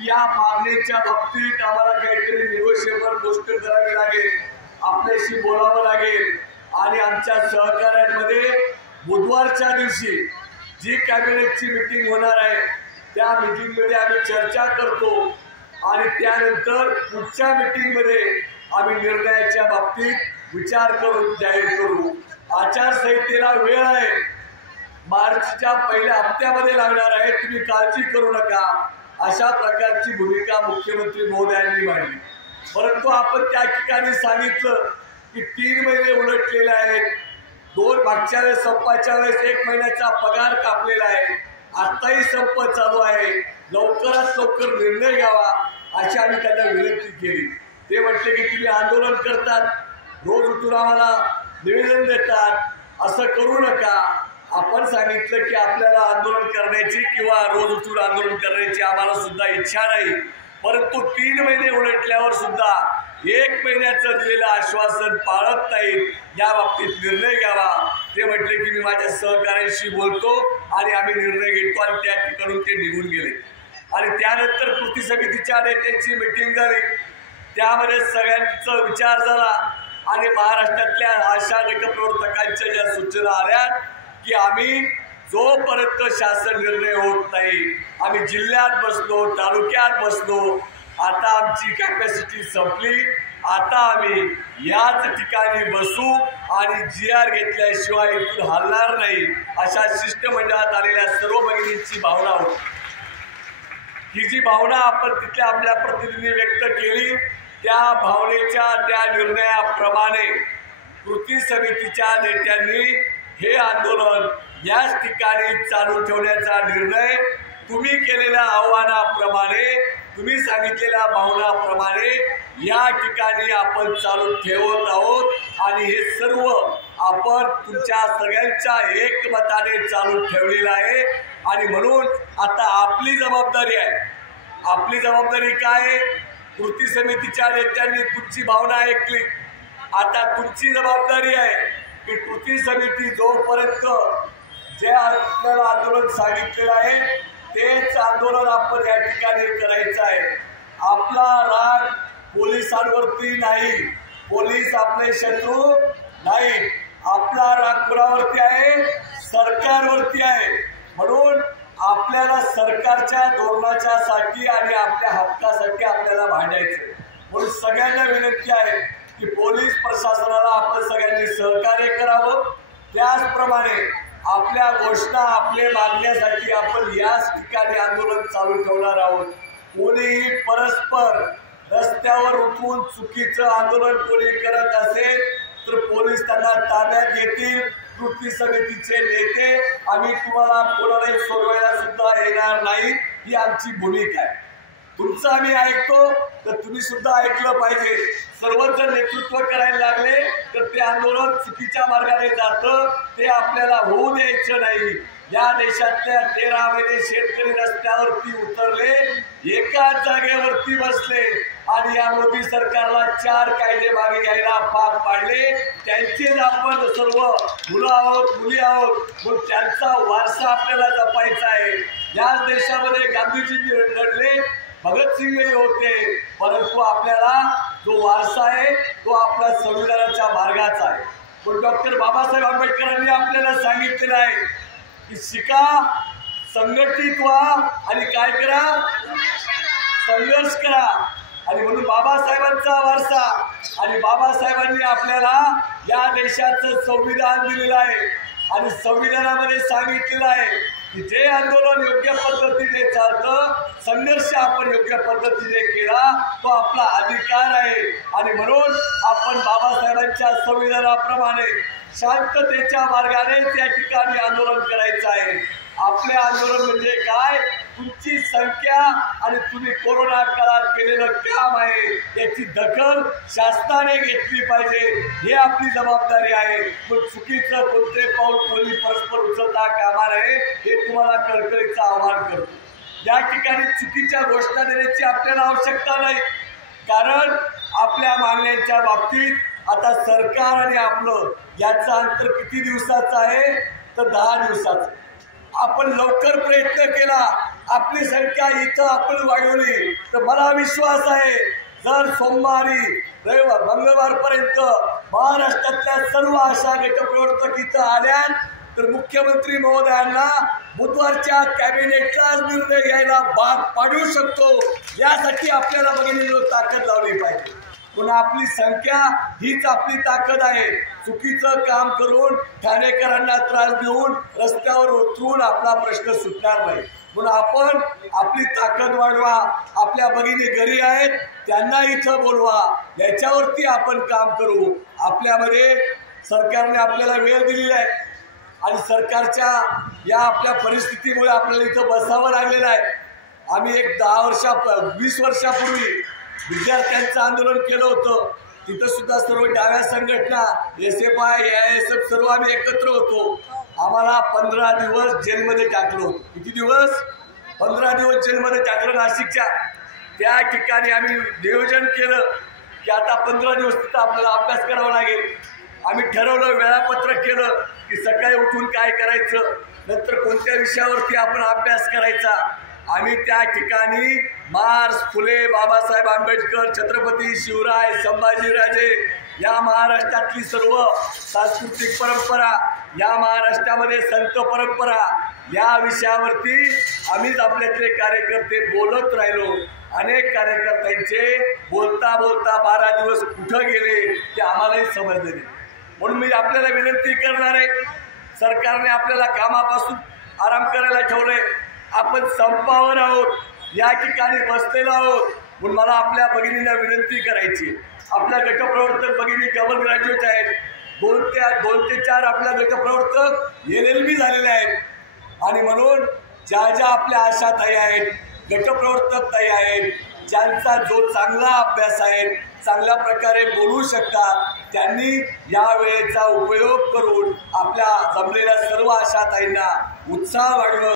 या मागणीच्या बाबतीत आम्हाला काहीतरी निगोशिएबल गोष्ट करावी लागेल, आपल्याशी बोलावं लागेल आणि आमच्या सहकार्यांमध्ये बुधवारच्या दिवशी जी कॅबिनेटची मीटिंग होणार आहे त्या मीटिंगमध्ये आम्ही चर्चा करतो आणि त्यानंतर पुढच्या मीटिंगमध्ये आम्ही निर्णयाच्या बाबतीत विचार करून जाहीर करू। आचारसंहितेला वेळ आहे, मार्चच्या पहिल्या हप्त्यामध्ये लागणार आहे, तुम्ही काळजी करू नका, अशा प्रकारची भूमिका मुख्यमंत्री महोदयांनी मांडली। परंतु आपण त्या ठिकाणी सांगितलं की 3 महिने उलटलेले आहेत, मागच्या वेळेस संपाच्या वेळेस 1 महिन्याचा पगार कापलेला आहे, आताही संप चालू आहे, लवकरात लवकर निर्णय घ्यावा अशी आम्ही त्यांना विनंती केली। ते म्हटले की तुम्ही आंदोलन करतात, रोज उठून आम्हाला निवेदन देतात, असं करू नका। आपण सांगितलं की आपल्याला आंदोलन करण्याची किंवा रोज उठून आंदोलन करण्याची आम्हाला सुद्धा इच्छा नाही, परंतु 3 महिने उलटल्यावर सुद्धा 1 महिन्याचं दिलेलं आश्वासन पाळत नाहीत, या बाबतीत निर्णय घ्यावा। ते म्हटले की मी माझ्या सहकार्यांशी बोलतो आणि आम्ही निर्णय घेतो आणि त्या ठिकाणून ते निघून गेले। आणि त्यानंतर कृती समितीच्या नेत्यांची मीटिंग झाली, त्यामध्ये सगळ्यांचा विचार झाला आणि महाराष्ट्रातल्या आशा गटप्रवर्तकांच्या ज्या सूचना आल्या की आम्ही जोपर्यंत शासन निर्णय होत नाही, आम्ही जिल्ह्यात बसलो, तालुक्यात बसलो, आता आमची कॅपॅसिटी संपली, आता आम्ही याच ठिकाणी बसू आणि GR घेतल्याशिवाय इथून हलणार नाही, अशा शिष्टमंडळात आलेल्या सर्व भगिनींची भावना होती। ही जी भावना आपण तिथल्या आपल्या प्रतिनिधींनी व्यक्त केली, त्या भावनेच्या त्या निर्णयाप्रमाणे कृती समितीच्या नेत्यांनी हे आंदोलन याच ठिकाणी चालू ठेवण्याचा निर्णय तुम्ही केलेल्या आव्हानाप्रमाणे, तुम्ही सांगितलेल्या भावनाप्रमाणे या ठिकाणी आपण चालू ठेवत आहोत आणि हे सर्व आपण तुमच्या सगळ्यांच्या एकमताने चालू ठेवलेलं आहे। आणि म्हणून आता आपली जबाबदारी आहे, आपली जबाबदारी काय? कृती समितीच्या नेत्यांनी तुमची भावना ऐकली, आता तुमची जबाबदारी आहे की कृती समिती जोपर्यंत जे आपल्याला आंदोलन सांगितलेलं आहे तेच आंदोलन आपण या ठिकाणी करायचं आहे। आपला राग पोलिसांवरती नाही, पोलीस आपले शत्रू नाही, आपला राग कुणावरती आहे? सरकारवरती आहे। म्हणून आपल्याला सरकारच्या धोरणाच्या साठी आणि आपल्या हक्कासाठी आपल्याला भांडायचं। म्हणून सगळ्यांना विनंती आहे की पोलीस प्रशासनाला आपण सगळ्यांनी सहकार्य करावं, त्याचप्रमाणे आपल्या घोषणा आपल्या मागण्यासाठी आपण याच ठिकाणी आंदोलन चालू ठेवणार आहोत। कोणीही परस्पर रस्त्यावर उठून चुकीचं आंदोलन कोणी करत असेल तर पोलीस त्यांना ताब्यात घेतील। कृती समितीचे नेते आम्ही तुम्हाला कोणालाही सोडवायला सुद्धा येणार नाही, ही आमची भूमिका आहे। तुमचं आम्ही ऐकतो तर तुम्ही सुद्धा ऐकलं पाहिजे। सर्वच जर नेतृत्व करायला लागले तर ते आंदोलन चुकीच्या मार्गाने जातं, ते आपल्याला होऊ द्यायचं नाही। या देशातल्या 13 महिने शेतकरी रस्त्यावरती उतरले, एकाच जागेवरती बसले आणि या मोदी सरकारला 4 कायदे मागे घ्यायला भाग पाडले। त्यांचेच आपण सर्व मुलं आहोत, मुली आहोत, मग त्यांचा वारसा आपल्याला जपायचा आहे। याच देशामध्ये गांधीजी लढले, भगतसिंगही होते, परंतु आपल्याला जो वारसा आहे तो आपल्या संविधानाच्या मार्गाचा आहे। पण डॉक्टर बाबासाहेब आंबेडकरांनी आपल्याला सांगितलेलं आहे की शिका, संघटित व्हा आणि काय करा? संघर्ष करा। आणि म्हणून बाबासाहेबांचा वारसा आणि बाबासाहेबांनी आपल्याला या देशाचं संविधान दिलेलं आहे आणि संविधानामध्ये सांगितलेलं आहे की जे आंदोलन योग्य पद्धतीने चालतं, संघर्ष आपण योग्य पद्धतीने केला तो आपला अधिकार आहे। आणि म्हणून आपण बाबासाहेबांच्या संविधानाप्रमाणे शांततेच्या मार्गाने त्या ठिकाणी आंदोलन करायचं आहे। आपले आंदोलन म्हणजे काय? तुमची संख्या आणि तुम्ही कोरोना काळात केलेलं काम आहे याची दखल शासनाने घेतली पाहिजे, हे आपली जबाबदारी आहे। पण चुकीचं कोणते पाऊल कोणी परस्पर उचलता कामा नये, हे तुम्हाला कळकळीचं आवाहन करतो। या ठिकाणी चुकीच्या घोषणा देण्याची आपल्याला आवश्यकता नाही, कारण आपल्या मागण्यांच्या बाबतीत आता सरकार आणि आपलं याचं अंतर किती दिवसाचं आहे तर 10 दिवसाचं। आपण लवकर प्रयत्न केला आपली संख्या इथं आपण वाढवली तर मला विश्वास आहे जर सोमवारी रविवार मंगळवारपर्यंत महाराष्ट्रातल्या सर्व आशा गटप्रवर्तक इथं आल्या तर मुख्यमंत्री महोदयांना बुधवारच्या कॅबिनेटलाच निर्णय घ्यायला भाग पाडू शकतो। यासाठी आपल्याला भगिनींनो ताकद लावली पाहिजे। पण आपली संख्या हीच आपली ताकद आहे। चुकीचं काम करून ठाणेकरांना त्रास देऊन रस्त्यावर उतरून आपला प्रश्न सुटणार नाही। म्हणून आपण आपली ताकद वाढवा। आपल्या भगिनी घरी आहेत त्यांना इथं बोलवा, याच्यावरती आपण काम करू। आपल्यामध्ये सरकारने आपल्याला वेळ दिलेला आहे आणि सरकारच्या या आपल्या परिस्थितीमुळे आपल्याला इथं बसावं लागलेलं आहे। आम्ही एक 20 वर्षापूर्वी विद्यार्थ्यांचं आंदोलन केलं होतं। तिथं सुद्धा सर्व डाव्या संघटना SFI AISF सर्व आम्ही एकत्र होतो। आम्हाला 15 दिवस जेलमध्ये टाकलं होतं। किती दिवस? 15 दिवस जेलमध्ये टाकलं नाशिकच्या। त्या ठिकाणी आम्ही नियोजन केलं की आता 15 दिवस तिथं आपल्याला अभ्यास करावा लागेल। आम्ही ठरवलं, वेळापत्रक केलं की सकाळी उठून काय करायचं, नंतर कोणत्या विषयावरती आपण अभ्यास करायचा। आम्ही त्या ठिकाणी मार्क्स, फुले, बाबासाहेब आंबेडकर, छत्रपती शिवराय, संभाजीराजे, या महाराष्ट्रातली सर्व सांस्कृतिक परंपरा, या महाराष्ट्रामध्ये संत परंपरा, या विषयावरती आम्हीच आपल्यातले कार्यकर्ते बोलत राहिलो। अनेक कार्यकर्त्यांचे बोलता बोलता 12 दिवस कुठं गेले ते आम्हालाही समजले नाही। म्हणून मी आपल्याला विनंती करणार आहे, सरकारने आपल्याला कामापासून आराम करायला ठेवलंय, आपण संपावर आहोत, या ठिकाणी बसलेलो आहोत। म्हणून मला आपल्या भगिनींना विनंती करायची, आपल्या गटप्रवर्तक भगिनी डबल ग्रॅज्युएट आहेत, 2 ते 4 आपल्या गटप्रवर्तक LLB झालेले आहेत। आणि म्हणून ज्या ज्या आपल्या आशाताई आहेत, गटप्रवर्तक ताई आहेत, ज्यांचा जो चांगला अभ्यास आहे, चांगल्या प्रकारे बोलू शकतात, त्यांनी या वेळेचा उपयोग करून आपल्या जमलेल्या सर्व आशाताईंना उत्साह वाढवून